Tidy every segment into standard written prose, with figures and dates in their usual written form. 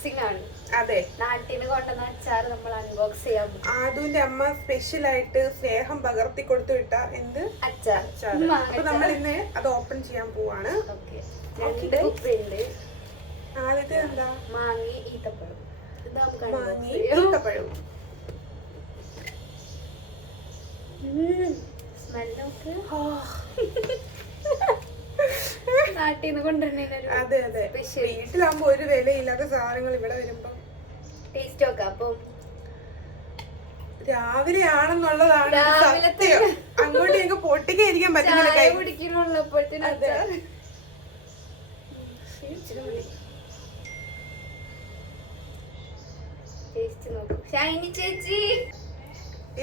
Unboxing ആണ്. അതെ, നാട്ടിന് കൊണ്ടുവന്ന അച്ചാർ നമ്മൾ അൺബോക്സ് ചെയ്യാൻ പോകും. ആദുവിന്റെ അമ്മ സ്പെഷ്യൽ ആയിട്ട് സ്നേഹം പകർത്തി കൊടുത്തു വിട്ട എന്ത് അച്ചാർ. അപ്പൊ നമ്മൾ ഇന്ന് അത് ഓപ്പൺ ചെയ്യാൻ പോവാണ്. ആദ്യത്തെ എന്താ? മാങ്ങി ഈത്തപ്പഴം. മാങ്ങി ഈത്തപ്പഴവും. സ്മെല്ലൊക്കെ നാട്ടിന്ന് കൊണ്ടുവരുന്ന. അതെ അതെ, വീട്ടിലാകുമ്പോ ഒരു വിലയില്ലാത്ത സാധനങ്ങൾ ഇവിടെ വരുമ്പോ ടേസ്റ്റ് നോക്കാം. അപ്പം രാവിലെ ആണെന്നുള്ളതാണ് സത്യം. അങ്ങോട്ട് ഞങ്ങൾക്ക് പൊട്ടിക്കായിരിക്കാൻ പറ്റുന്നില്ല. കൈ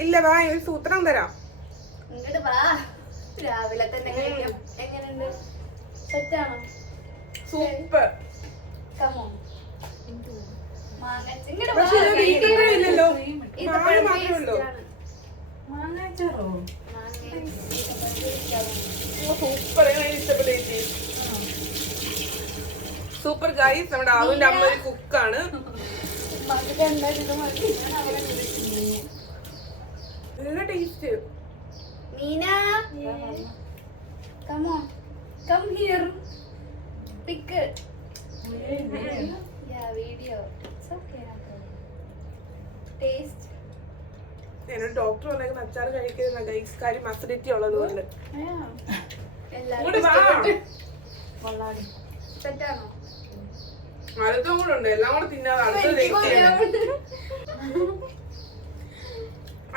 ഇല്ല, വാ ഒരു സൂത്രം തരാം. ഇങ്ങോട്ട് വാ. രാവിലെ തന്നെ കഴിക്കാം. എങ്ങനെയുണ്ട്? സെറ്റാണോ? സൂപ്പർ. കമോ സൂപ്പർ ഗൈസ്, നമ്മുടെ ആവിന്റെ അമ്മ ഒരു കുക്കാണ്. നല്ല taste. Meena, come on, come here, pick it. Yeah, video. It's okay. Taste. എന്നോട് ഡോക്ടർ പറഞ്ഞേക്കുന്ന അച്ചാർ കഴിക്കുന്ന ഗൈസ് കാര്യം അസിഡിറ്റി ഉള്ളതുകൊണ്ട്. സെറ്റാണോ? അടുത്തും കൂടെ ഉണ്ട്, എല്ലാം കൂടെ തിന്നാതെ അടുത്തത്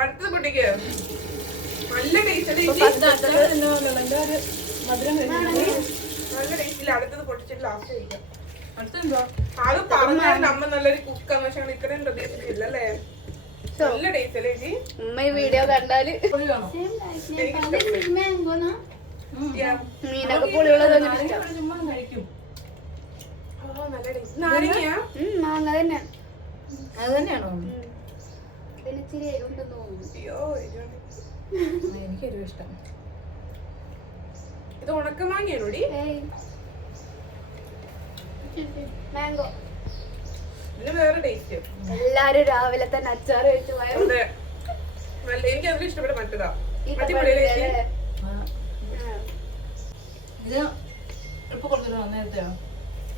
അടുത്തത് പൊട്ടിക്ക്. നല്ല ടേസ്റ്റ്. നല്ല ടേസ്റ്റില്ല. അടുത്തത് പൊട്ടിച്ചിട്ട് ലാസ്റ്റ് കഴിക്കാം. അത് പറഞ്ഞാൽ അമ്മ നല്ലൊരു കുക്കാന്ന്, പക്ഷെ ഇത്രയും പ്രതീക്ഷിച്ചില്ല അല്ലേ? നല്ല ടേസ്റ്റ് അല്ലേ ചേച്ചി? ഉമ്മ ഈ വീഡിയോ കണ്ടാല് മീനൊക്കെ പുളിയുള്ളത് മാങ്ങ തന്നെ. അത് തന്നെയാണോ? ഇച്ചിരി എരിവുണ്ടെന്ന് തോന്നുന്നു. എനിക്ക് എരിവ് ഇഷ്ടം. ഇത് ഉണക്കമാങ്ങയാണോടി? മാംഗോ. ഇതിന് വേറെ ടേസ്റ്റ്. എല്ലാരും രാവിലെ തന്നെ അച്ചാർ കഴിച്ചു പോയത്. എനിക്ക് അതിൽ ഇഷ്ടപ്പെട്ട മറ്റേതാ.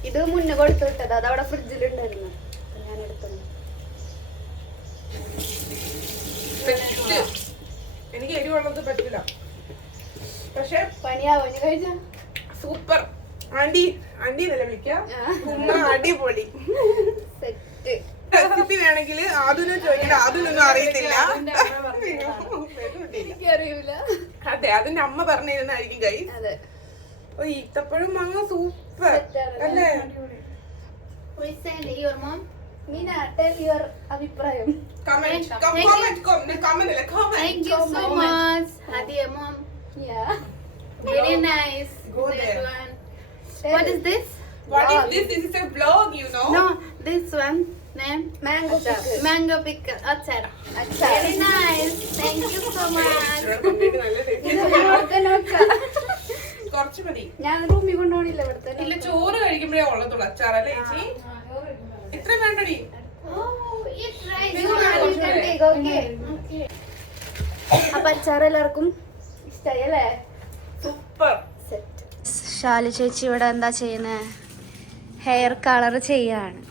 ഇത് മുന്നേ കൊടുത്തു വിട്ടത്, അത് അവിടെ ഫ്രിഡ്ജിലുണ്ടായിരുന്നു, ഞാൻ എടുത്തത്. എനിക്ക് എരിവുള്ളത് പറ്റില്ല, പക്ഷെ പണിയാവോ കഴിച്ച. സൂപ്പർ. ആന്റി ആന്റി എന്നല്ല വിളിക്കാം. അടിപൊളി. റെസിപ്പി വേണമെങ്കിൽ ആദ്യം ചോദിക്കണ്ട, ആദ്യമൊന്നും അറിയത്തില്ല. അറിയൂല. അതെ, അതിന്റെ അമ്മ പറഞ്ഞിരുന്നായിരിക്കും കൈ. ഓ, ഈത്തപ്പഴം മാങ്ങ സൂപ്പർ അല്ലേ? Meena, tell your അഭിപ്രായം. Comment. Thank you so much, Hadia mom. Yeah. Very nice. Go there. One. What is this? What is this? This is a vlog, you know. No, this one name Mango pickle. mango pickle. Achar. Achar. Very nice. Thank you so much. കുറച്ച് മതി. ഞാൻ റൂമിൽ കൊണ്ടുപോണില്ല ഇവിടുത്തെ. ഇല്ല, ചോറ് കഴിക്കുമ്പോഴേ ഉള്ളതുള്ളൂ അച്ചാർ അല്ലേ ചേച്ചി? ഇത്ര വേണ്ടടി. അപ്പൊ അച്ചാർ എല്ലാവർക്കും ഇഷ്ടായി അല്ലേ? സൂപ്പർ. ശാലു ചേച്ചി ഇവിടെ എന്താ ചെയ്യണേ? ഹെയർ കളർ ചെയ്യാണ്.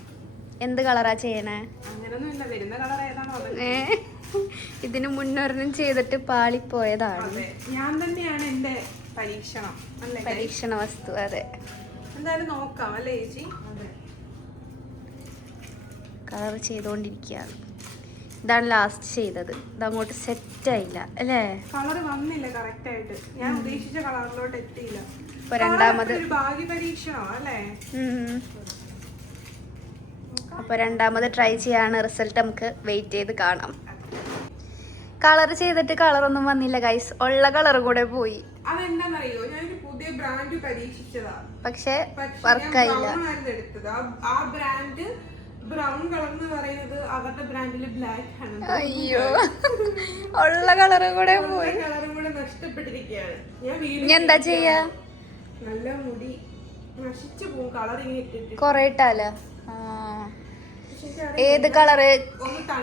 എന്ത് കളറാ ചെയ്യണേ? അങ്ങനൊന്നുമില്ല, വരുന്ന കളർ ഏതാണോ അത്. ഇതിന് മുന്നൊരെണ്ണം ചെയ്തിട്ട് പാളിപ്പോയതാണ്. ഞാൻ തന്നെയാണ് എന്റെ പരീക്ഷണം അല്ലേ? പരീക്ഷണ വസ്തു. അതെ, എന്തായാലും നോക്കാം അല്ലേ ചേച്ചി? കളർ ചെയ്തോണ്ടിരിക്കുകയാണ്. ഇതാണ് ലാസ്റ്റ് ചെയ്തത്. ഇതങ്ങോട്ട് സെറ്റ് ആയില്ല അല്ലേ? കളർ വന്നില്ല കറക്റ്റ് ആയിട്ട്. ഞാൻ ഉദ്ദേശിച്ച കളറിലോട്ട് എത്തിയില്ല. ഇപ്പൊ രണ്ടാമത് ഭാഗ്യ പരീക്ഷണം അല്ലേ? അപ്പൊ രണ്ടാമത് ട്രൈ ചെയ്യാണ്. റിസൾട്ട് നമുക്ക് വെയിറ്റ് ചെയ്ത് കാണാം. കളർ ചെയ്തിട്ട് കളറൊന്നും വന്നില്ല ഗൈസ്, ഉള്ള കളർ കൂടെ പോയി. അതെന്താന്നറിയോ, ഞാനൊരു പുതിയ ബ്രാൻഡ് പരീക്ഷിച്ചതാ, പക്ഷെ വർക്കായില്ല. ആ ബ്രാൻഡ് ബ്രൗൺ കളർ എന്ന് പറയുന്നത് അവരുടെ ബ്രാൻഡില് ബ്ലാക്ക് ആണ്. അയ്യോ, ഉള്ള കളർ കൂടെ പോയി. കളറും കൂടെ നഷ്ടപ്പെട്ടിരിക്കുകയാണ്. ഞാൻ എന്താ ചെയ്യാ? നല്ല മുടി നശിച്ചു പോകും കളർ ഇങ്ങനെ ഇട്ടിട്ട്. കൊറേ ഇട്ടാലോ? ഏത് കളറ്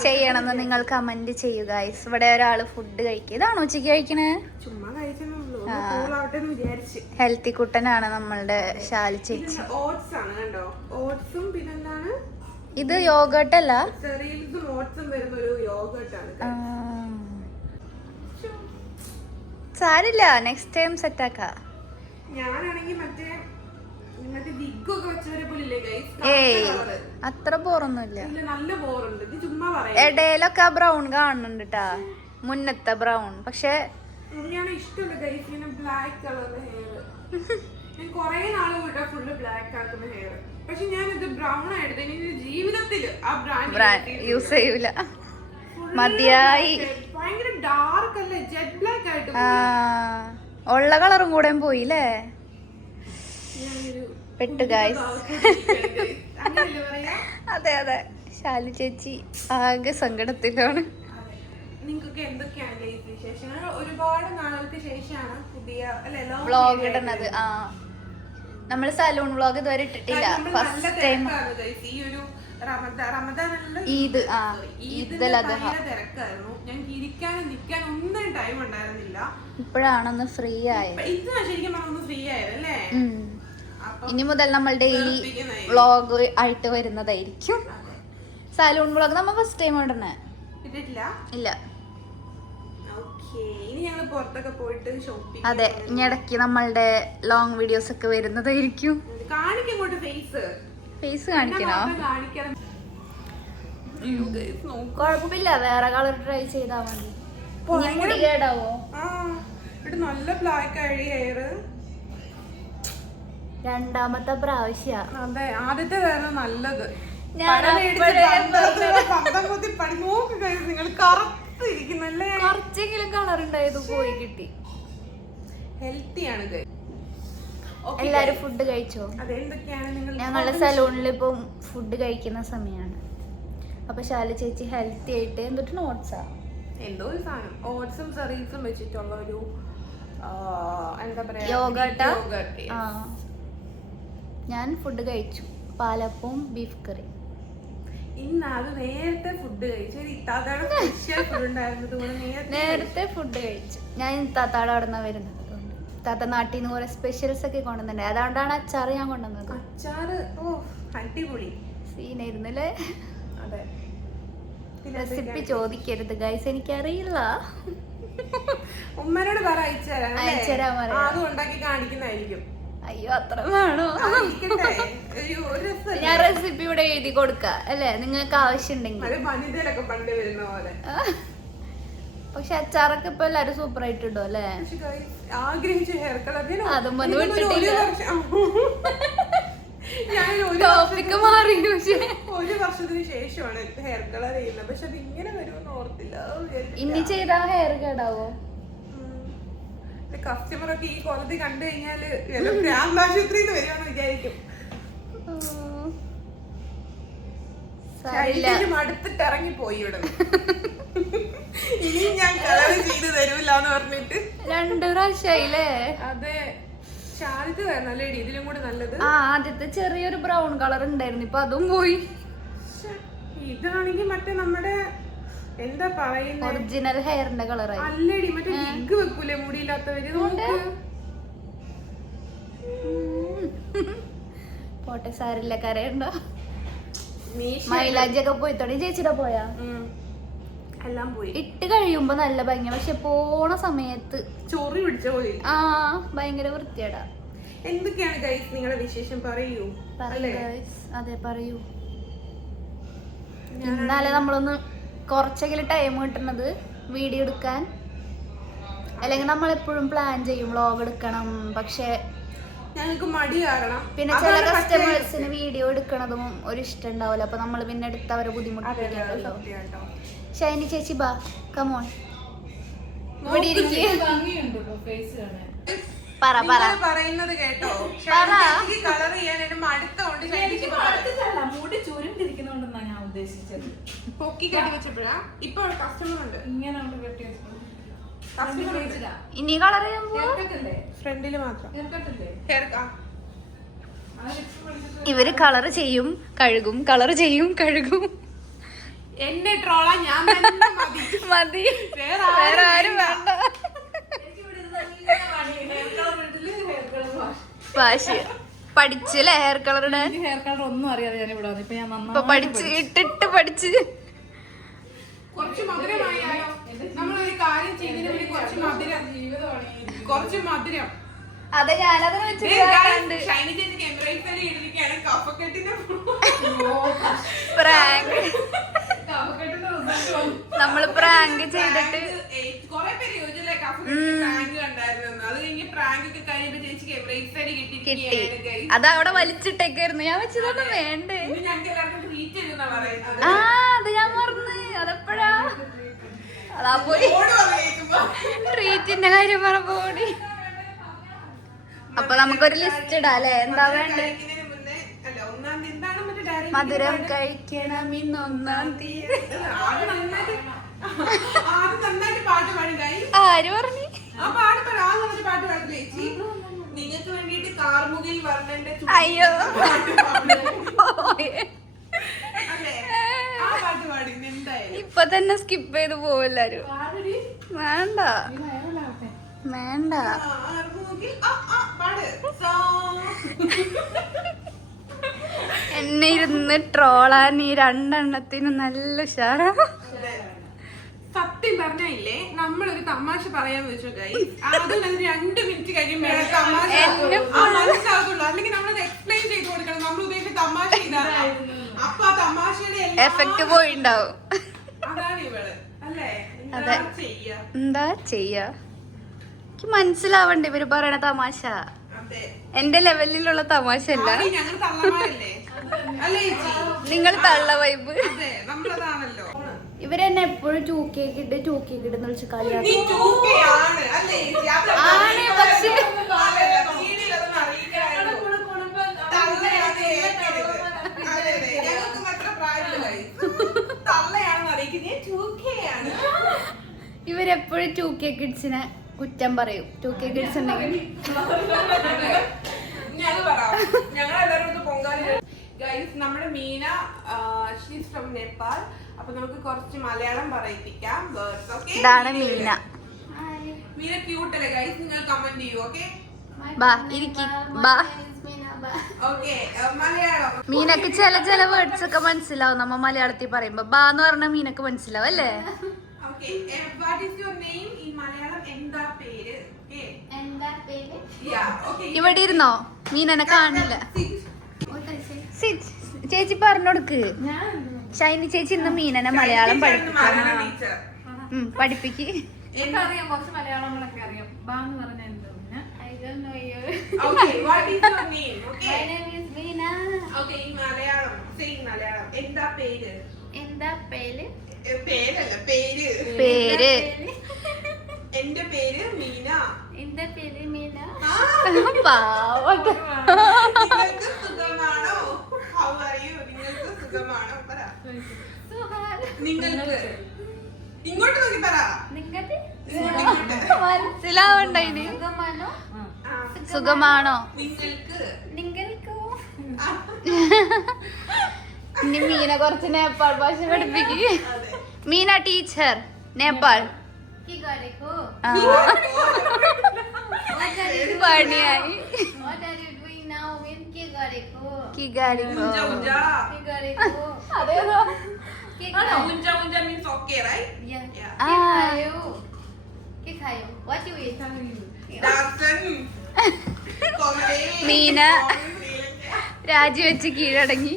ചെയ്യണമെന്ന് നിങ്ങൾ കമന്റ് ചെയ്യുക ഗൈസ്. ഇവിടെ ഒരാള് ഫുഡ് കഴിക്കുക. ഇതാണോ ഉച്ചയ്ക്ക് കഴിക്കണേ? ചുമ്മാ കഴിച്ചെന്നുള്ളൂ, കൂളാവട്ടെ എന്ന് വിചാരിച്ച്. ഹെൽത്തി കുട്ടനാണ് നമ്മളുടെ ശാലി ചേച്ചി. ഓട്സ് ആണ് കണ്ടോ, ഓട്സും പിന്നെന്താണ് ഇത് യോഗട്ട് അല്ല, സെറീൽസും ഓട്സും വരുന്ന ഒരു യോഗട്ട് ആണ്. സാരില്ല, നെക്സ്റ്റ് ടൈം സെറ്റ് ആക്കാം. ഞാനാണെങ്കിൽ മറ്റേ വിഗൊക്കെ വെച്ചവരെ പോലെ ഇല്ലേ ഗൈസ്, ഏയ് അത്ര ബോറൊന്നുമില്ല. നല്ല ബോറുണ്ട്. ഇത് ചുമ്മാ പറയാം. ഇടയിലൊക്കെ ബ്രൗൺ കാണുന്നുണ്ട് ട്ടാ, മുന്നത്തെ ബ്രൗൺ. പക്ഷെ ഞാൻ ഇഷ്ടമുള്ള ഗൈസ് ഇങ്ങനെ ബ്ലാക്ക് കളറിലെ ഹെയർ. ഞാൻ കൊറേ നാള് കൂട്ടാ ഫുള്ള് ബ്ലാക്ക് ആക്കുന്ന ഹെയർ. പക്ഷെ ഞാൻ ഇത് ബ്രൗൺ ആയിട്ട് ഇനി ജീവിതത്തില് ആ ബ്രാൻഡ് യൂസ് ചെയ്യൂല, മതിയായി. ഭയങ്കര ഡാർക്ക് അല്ലേ, ജെറ്റ് ബ്ലാക്ക് ആയിട്ട് ഉള്ള കളറും കൂടെ പോയില്ലേ, പെട്ടു ഗൈസ്. അതെ അതെ, ശാലി ചേച്ചി ആകെ സങ്കടത്തിലാണ്. നിങ്ങൾക്ക് എന്തൊക്കെയാണ് ഗൈസ് വിശേഷങ്ങൾ? ഒരുപാട് നാളുകൾക്ക് ശേഷമാണ് പുതിയ വ്ളോഗ് ഇടുന്നത്. നമ്മള് സലൂൺ വ്ളോഗ് ഇതുവരെ ഇട്ടിട്ടില്ല. ഫസ്റ്റ് ടൈം ഈ ഒരു റമദാനല്ല, ഈദ് തിരക്കായിരുന്നു. ഞങ്ങൾക്ക് ഇരിക്കാനും നിൽക്കാനും ഒന്നും ടൈം ഉണ്ടായിരുന്നില്ല. ഇപ്പോഴാണൊന്ന് ഫ്രീ ആയത്. ഇത് ശരിക്കും പറഞ്ഞൊന്ന് ഫ്രീ ആയതല്ലേ. ഇനി മുതൽ നമ്മൾ ഡെയിലി വ്ളോഗ് ആയിട്ട് വരുന്നതായിരിക്കും. സലൂൺ വ്ളോഗ് നമ്മൾ ഫസ്റ്റ് ടൈം ഇടണേ ഇട്ടിട്ടില്ല. ഇല്ല. ഇനി ഞങ്ങൾ പുറത്തൊക്കെ പോയിട്ട് ഷോപ്പിംഗ്. അതെ, ഇനി ഇടയ്ക്ക് നമ്മളുടെ ലോങ് വീഡിയോസ് ഒക്കെ വരുന്നതായിരിക്കും. കാണിക്കങ്ങോട്ട് ഫേസ് കാണിക്കണോ? കാണിക്കണം. കുഴപ്പമില്ല, വേറെ കളർ ട്രൈ ചെയ്താ മതി. മുടി കേടാവോ? നല്ല ബ്ലാക്ക് ആയി ഹെയർ. രണ്ടാമത്തെ പ്രാവശ്യ. അതെ, ആദ്യത്തെ വേറെ നല്ലത്. നിങ്ങൾ കറുത്തിരിക്കുന്നല്ലേ, കുറച്ചെങ്കിലും കളർ ഉണ്ടായത് പോയി കിട്ടി. ഹെൽത്തിയാണ്. എല്ലാരും ഫുഡ് കഴിച്ചോ? ഞങ്ങളുടെ സലൂണിൽ ഇപ്പം ഫുഡ് കഴിക്കുന്ന സമയമാണ്. അപ്പൊ ശാല ചേച്ചി ഹെൽത്തി ആയിട്ട് എന്തൊട്ട് ഓട്സാ, എന്തോ ഒരു സാധനം, ഓട്സും സെറീൽസും വെച്ചിട്ടുള്ള ഒരു എന്താ പറയാ, യോഗട്ട. ഞാൻ ഫുഡ് കഴിച്ചു, പാലപ്പവും ബീഫ് കറി. ഇന്ന് അത് നേരത്തെ ഫുഡ് കഴിച്ചു. ഇത്താത്തയുടെ സ്പെഷ്യൽ ഫുഡ് ഉണ്ടായിരുന്നത് നേരത്തെ ഫുഡ് കഴിച്ചു. ഞാൻ ഇത്താത്താടെ അവിടെ നിന്നാണ് വരുന്നത്. താത്ത നാട്ടിൽ നിന്ന് കുറെ സ്പെഷ്യൽസ് ഒക്കെ കൊണ്ടുവന്നിട്ടുണ്ട്. അതുകൊണ്ടാണ് അച്ചാറ് ഞാൻ കൊണ്ടുവന്നത്. അച്ചാറ് അടിപൊളി സീനായിരുന്നല്ലേ. അതെ, റെസിപ്പി ചോദിക്കരുത് ഗൈസ്, എനിക്കറിയില്ല. ഉമ്മനോട് പറ അയച്ചുതരാൻ. അതും ഉണ്ടാക്കി കാണിക്കുന്നതായിരിക്കും. അയ്യോ, അത്ര വേണോ? ഞാൻ റെസിപ്പി ഇവിടെ എഴുതി കൊടുക്കാം അല്ലേ, നിങ്ങൾക്ക് ആവശ്യമുണ്ടെങ്കിൽ. വനിതയിലൊക്കെ പണ്ട് വരുന്ന പോലെ. പക്ഷെ അച്ചാറൊക്കെ ഇപ്പൊ എല്ലാരും സൂപ്പർ ആയിട്ട് ഇടും അല്ലേ. ആഗ്രഹിച്ച ഹെയർ കളർ അതും വന്ന് വിട്ടിട്ടില്ല. ടോപ്പിക്ക് മാറി. ഒരു വർഷത്തിന് ശേഷമാണ് ഹെയർ കളർ ചെയ്യുന്നത്. പക്ഷെ അത് ഇങ്ങനെ വരുമെന്ന് ഓർത്തില്ല. ഇനി ചെയ്താ ഹെയർ കേടാവോ? കസ്റ്റമർ ഒക്കെ ഈ ക്വാളിറ്റി കണ്ടു കഴിഞ്ഞാല് ആശുപത്രിന്ന് വരുവാന്ന് വിചാരിക്കും. അടുത്തിട്ട് ഇറങ്ങിപ്പോയി ഇവിടെ. ഇനി ഞാൻ കളർ ചെയ്ത് തരൂലെന്ന് പറഞ്ഞിട്ട് 2 പ്രാവശ്യമായില്ലേ. അതെ, ശാലിത് നല്ല ഇതിലും കൂടെ നല്ലത്. ആദ്യത്തെ ചെറിയൊരു ബ്രൗൺ കളർ ഉണ്ടായിരുന്നു, ഇപ്പൊ അതും പോയി. ഇതാണെങ്കിൽ മറ്റേ നമ്മുടെ എന്താ പറയുന്ന ഒറിജിനൽ ഹെയറിന്റെ കളറായി. അല്ലടി, മറ്റേ വിഗ് വെക്കൂലേ മുടിയില്ലാത്തവര്. പോട്ടെ, സാരില്ല, കരയുണ്ടോ? മൈലാഞ്ചി ഒക്കെ പോയി തുടങ്ങി. ചേച്ചിയുടെ പോയാ? എല്ലാം പോയി. ഇട്ട് കഴിയുമ്പോ നല്ല ഭംഗി, പക്ഷെ പോണ സമയത്ത് ചൊറി പിടിച്ച പോലെ. ഭയങ്കര വൃത്തിയാടാ. എന്തൊക്കെയാണ് ഗൈസ് നിങ്ങളുടെ വിശേഷം? പറയൂ. അതെ, പറയൂ. ഇന്നാലെ നമ്മളൊന്ന് കുറച്ചെങ്കിലും ടൈം കിട്ടുന്നത് വീഡിയോ എടുക്കാൻ. അല്ലെങ്കിൽ നമ്മൾ എപ്പോഴും പ്ലാൻ ചെയ്യും വ്ളോഗ് എടുക്കണം, പക്ഷെ ഞങ്ങൾക്ക് മടി കാരണം. പിന്നെ ചില കസ്റ്റമേഴ്സിന് വീഡിയോ എടുക്കണതും ഒരു ഇഷ്ടം ഉണ്ടാവില്ല. അപ്പൊ നമ്മൾ പിന്നെ എടുത്ത് അവരെ ബുദ്ധിമുട്ടിപ്പിക്കണല്ലോ. ഷൈനി ചേച്ചി ബാ, കമോൺ, ഇവിടെ ഇരിക്കുക. പറയുന്നത് കേട്ടോ, കളർ ചെയ്യാൻ അടുത്തോണ്ട് മുടി ചുരുണ്ടിരിക്കുന്നോണ്ടെന്നാണ് ഞാൻ ഉദ്ദേശിച്ചത്. പൊക്കി കെട്ടി വെച്ചപ്പോഴാ. ഇപ്പൊ കസ്റ്റമർ ഉണ്ട്, ഇങ്ങനെ കെട്ടി വെച്ചു. ഇനി കളർ ചെയ്യാൻ ഫ്രണ്ടില് മാത്രം. ഇവര് കളർ ചെയ്യും കഴുകും, കളർ ചെയ്യും കഴുകും. എന്നെ ട്രോളാ ഞാൻ തന്നെ മതി. മതി, വേറെ വേറെ ആരും വേണ്ട. വാശി പഠിച്ചല്ലേ ഹെയർ കളറുടെ? ഹെയർ കളർ ഒന്നും അറിയാതെ ഞാൻ ഇവിടെ വന്നു. ഇപ്പൊ ഞാൻ ഇപ്പൊ പഠിച്ച് ഇട്ടിട്ട് പഠിച്ച്. കുറച്ച് മധുരമായാലോ? നമ്മളൊരു കാര്യം ചെയ്തതിന് വേണ്ടി കുറച്ച് മധുരം. അതെ, ഞാനത് വെച്ചിട്ടുണ്ട്. ഷൈനി ചേച്ചിക്ക് എംബ്രൈഡറി ഇട്ടിരിക്കുകയാണ് കഫക്കെട്ടിന്റെ പ്രാങ്ക്. നമ്മള് പ്രാങ്ക് ചെയ്തിട്ട് കൊറേ പേര് ചോദിച്ചല്ലേ കഫക്കെട്ടിന്റെ പ്രാങ്ക് കണ്ടായിരുന്നു. അത് കഴിഞ്ഞ് പ്രാങ്ക് ഒക്കെ കഴിയുമ്പോ ചേച്ചിക്ക് എംബ്രൈഡറി കിട്ടി. കിട്ടിയിരിക്കുകയാണ്. അത് അവിടെ വലിച്ചിട്ടേക്കായിരുന്നു. ഞാൻ വെച്ചതൊന്നും വേണ്ടേ. ഞങ്ങൾക്ക് എല്ലാവർക്കും ട്രീറ്റ് ചെയ്തെന്നാ പറയുന്നത്. ആ, അത് ഞാൻ മറന്ന്. അതെപ്പോഴാ? അതാ പോയി ട്രീറ്റിന്റെ കാര്യം പറഞ്ഞോടി. അപ്പൊ നമുക്കൊരു ലിസ്റ്റ് ഇടാം അല്ലേ? എന്താ വേണ്ടേ? മധുരം കഴിക്കണം ഇന്നൊന്നാം തീയതി. പാട്ട് പാടി guys. ആര് പറഞ്ഞു? ആ പാട്ട് പാടി പാട്ട് പാടില്ല ചേച്ചി. നിങ്ങൾക്ക് വേണ്ടിട്ട് കാർമുകിൽ വർണ്ണന്റെ അയ്യോ അല്ലേ ആ പാട്ട് പാടി എന്തായാലും. ഇപ്പൊ തന്നെ സ്കിപ്പ് ചെയ്ത് പോവല്ലാരും. വേണ്ട വേണ്ട. കാർമുകിൽ പാട് എന്നെ ഇരുന്ന് ട്രോളാൻ ഈ രണ്ടെണ്ണത്തിന് നല്ല ഉഷാറാ. സത്യം പറഞ്ഞില്ലേ, നമ്മളൊരു തമാശ പറയാന്ന് വെച്ചോ ഗൈസ്, ആദ്യം 2 മിനിറ്റ് കഴിയുമ്പോ തമാശ മനസ്സിലാകുള്ളൂ. അല്ലെങ്കിൽ നമ്മളത് എക്സ്പ്ലെയിൻ ചെയ്ത് കൊടുക്കണം. നമ്മൾ ഉദ്ദേശിച്ച തമാശ ഇതാണ്. അപ്പൊ ആ തമാശയുടെ എഫക്റ്റ് പോയിണ്ടാവും. അതാണ് ഇവള് അല്ലേ? അതെ. ചെയ്യാ എന്താ ചെയ്യാ? എനിക്ക് മനസ്സിലാവണ്ടേ ഇവര് പറയണ തമാശ. അതെ, എന്റെ ലെവലിലുള്ള തമാശ അല്ല. ഞങ്ങൾ തള്ളമാരല്ലേ അല്ലേ ചേച്ചി? നിങ്ങൾ തള്ള വൈബ്. അതെ, നമ്മളതാണല്ലോ. ഇവരെന്നെ എപ്പോഴും 2K കിട്ട് 2K കിട്ടെന്ന് വിളിച്ച് നീ കളിയാക്കും. 2K ആണ് അല്ലേ ചേച്ചി? അത് ആണ്, പക്ഷേ അല്ലല്ല, വീഡിയോയിൽ അതൊന്ന് അറിയിക്കാനായിരുന്നു. തള്ളയാണ് ഏക്കരുത്. അതെ, അതെ, ഞങ്ങൾക്കും അത്ര പ്രായമില്ല guys. തള്ളയാണെന്ന് അറിയിക്കുന്നത് 2K ആണ്. ഇവരെപ്പോഴും 2K കിഡ്സിനെ കുറ്റം പറയും. 2K കിഡ്സ് ഉണ്ടെങ്കിൽ ഞങ്ങൾ പറയാം, ഞങ്ങൾ എല്ലാവരും പൊങ്കാല ഗൈസ്. നമ്മുടെ മീന ഷീസ് ഫ്രം നേപ്പാൾ. അപ്പൊ നമുക്ക് കുറച്ച് മലയാളം പറയിപ്പിക്കാം വേർഡ്സ്. ഓക്കെ, ഇതാണ് മീന. മീന ക്യൂട്ട് അല്ലേ ഗൈസ്? നിങ്ങൾ കമന്റ് ചെയ്യൂ. ഓക്കെ ബാ ഇരിക്കി ബാ. ഓക്കെ, മലയാളം. മീനക്ക് ചില വേർഡ്സ് ഒക്കെ മനസ്സിലാവും നമ്മ മലയാളത്തിൽ പറയുമ്പോ. ബാ എന്ന് പറഞ്ഞാൽ മീനക്ക് മനസ്സിലാവും അല്ലേ? Okay, what is your name in Malayalam? എന്താ പേര്? ഇവിടെ ഇരുന്നോ? മീനനെ കാണില്ല. ചേച്ചി പറഞ്ഞോടുക്ക്. ഷൈനി ചേച്ചി ഇന്ന് മീനനെ മലയാളം പഠിപ്പിക്ക്. എനിക്കറിയാം, കുറച്ച് മലയാളങ്ങളൊക്കെ അറിയാം. ബാ എന്ന് പറഞ്ഞാൽ എന്തോ Okay, what is your name? Okay. My name is Veena. Okay, in Malayalam. Say in Malayalam. എന്താ പേര്? എന്താ പേര്? പേരല്ല, പേര്. പേര്. എന്റെ പേര് മീന. എന്റെ പേര് മീന. പാവം. നിങ്ങൾക്ക് സുഖമാണോ? How are you? നിങ്ങൾക്ക് സുഖമാണോ? പറ. നിങ്ങൾക്ക്. ഇങ്ങോട്ട് നോക്കി പറ. നിങ്ങൾക്ക് മനസ്സിലാവണ്ട ഇനി. സുഖമാണോ? സുഖമാണോ? നിങ്ങൾക്ക്. നിങ്ങൾക്ക് ഇനി മീന കുറച്ച് നേപ്പാൾ ഭാഷ പഠിപ്പിക്ക്. മീന ടീച്ചർ നേപ്പാൾ. की गरेको? പണിയായി. What are you doing now? When के गरेको? की गरेको? ഉഞ്ച ഉഞ്ച. के गरेको? അതേതോ? के ആണോ? खायो? ഉഞ്ച ഉഞ്ച means okay, right? Yeah. Yeah. के खायो? के खायो? What you eat? Dasan. Comedy. Meena രാജിവെച്ച് കീഴടങ്ങി.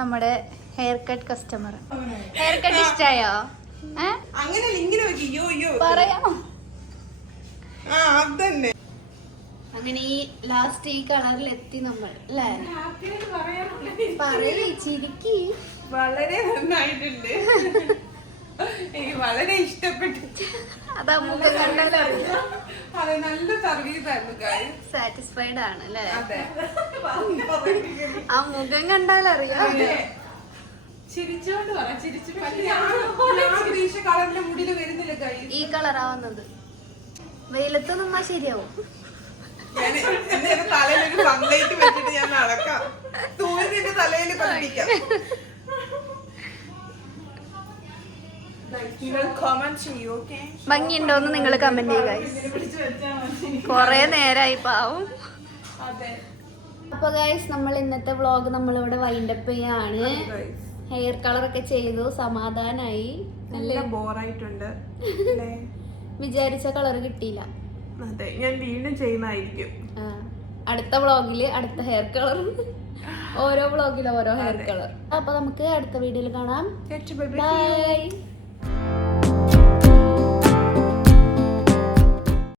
നമ്മുടെ hair cut customer. Hair cut ഇഷ്ടായോ? അങ്ങനെ ഇങ്ങനെ വെക്ക്. യോ യോ പറയാമോ? ആ അതന്നെ. അങ്ങനെ ഈ ലാസ്റ്റ് ഈ കളറിൽ എത്തി നമ്മൾ അല്ലേ? പറയേ ചിരിക്കി. വളരെ നന്നായിട്ടുണ്ട്. എനിക്ക് വളരെ ഇഷ്ടപ്പെട്ടു. അതാ മുഖം കണ്ടാലറിയാം. അതെ, നല്ല സർവീസ് ആയിരുന്നു guys. സാറ്റിസ്ഫൈഡ് ആണ് അല്ലേ? അതെ. ആ മുഖം കണ്ടാലറിയാം. അതെ. ചിരിച്ചോണ്ട് പറ, ചിരിച്ചു ഞാൻ പ്രതീക്ഷ കളറിന്റെ മുടിയിൽ വരുന്നില്ല guys. ഈ കളറാവുന്നത് വെയിലത്ത് നിന്നാ ശരിയാവും. ഞാൻ എന്റെ തലയിൽ ഒരു സൺലൈറ്റ് വെച്ചിട്ട് കമന്റ് ചെയ്യൂ. ഓക്കെ, ഭംഗിയുണ്ടോന്ന് നിങ്ങൾ കമന്റ് ചെയ്യുക. കൊറേ നേരായി പാവും. അതെ. അപ്പൊ ഗൈസ് നമ്മൾ ഇന്നത്തെ വ്ളോഗ് നമ്മളിവിടെ വൈൻഡപ്പ് ചെയ്യാണ്. ഹെയർ കളർ ഒക്കെ ചെയ്തു, സമാധാനായി. നല്ല ബോറായിട്ടുണ്ട്. വിചാരിച്ച കളർ കിട്ടിയില്ല. അതെ, ഞാൻ വീണ്ടും ചെയ്യുന്നതായിരിക്കും. അടുത്ത വ്ളോഗില് അടുത്ത ഹെയർ കളർ, ഓരോ വ്ളോഗിലും ഓരോ ഹെയർ കളർ. അപ്പൊ നമുക്ക് അടുത്ത വീഡിയോയിൽ കാണാം. ബൈ. ബൈ.